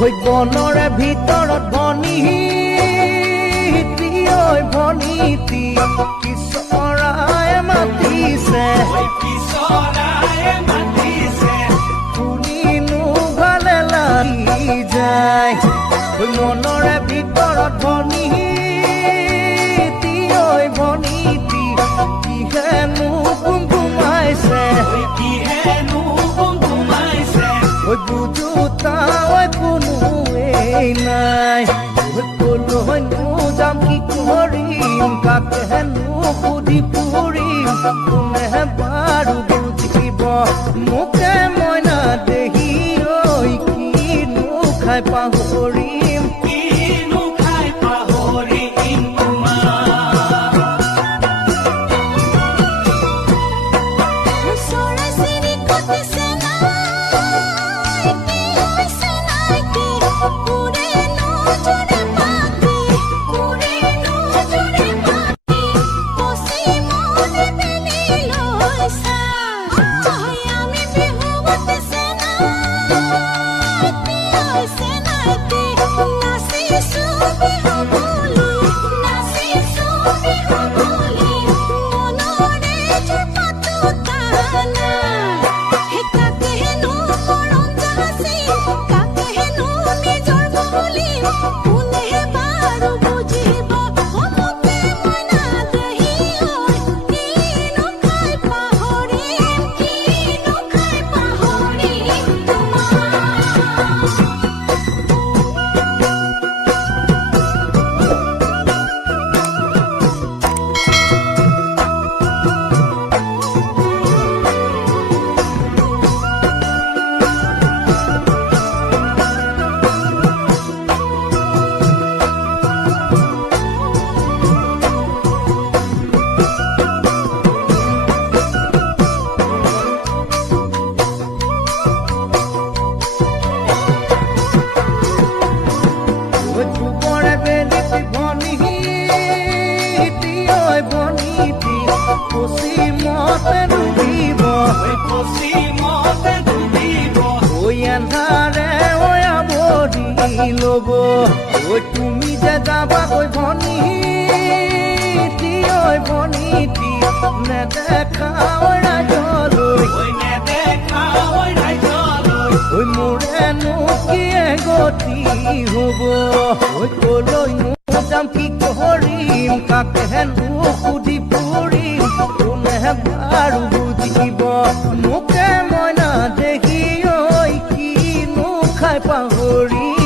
ওই বনৰে ভিতৰত ভনীতি ঐ ভনীতি কিশোৰায় মাতিছে শুনিনো ভালে লাগি যায় ওই মনৰে ভিতৰত ভনীতি ঐ ভনীতি কিহেনো গুমগুমাইছে ওই বুজুতা ওই কোনোৱেই নাই ওই কলৈনো যাম কি কৰিম কাকেনো সুধি ফুৰিম কোনে বাৰু বুজিব মোকে মইনা দেহি ঐ কিনো খাই পাহৰিম লব ওই তুমি যে যাবা ওই ভনীতি ঐ ভনীতি নেদেখা ওই ৰাইজলৈ ওই মোৰেনো কিয়ে গতি হব ওই কলৈনো যাম কি কৰিম কাকেনো সুধি ফুৰিম কোনে বাৰু বুজিব মোকে মইনা দেখি ঐ কিনো খাই পাহৰিম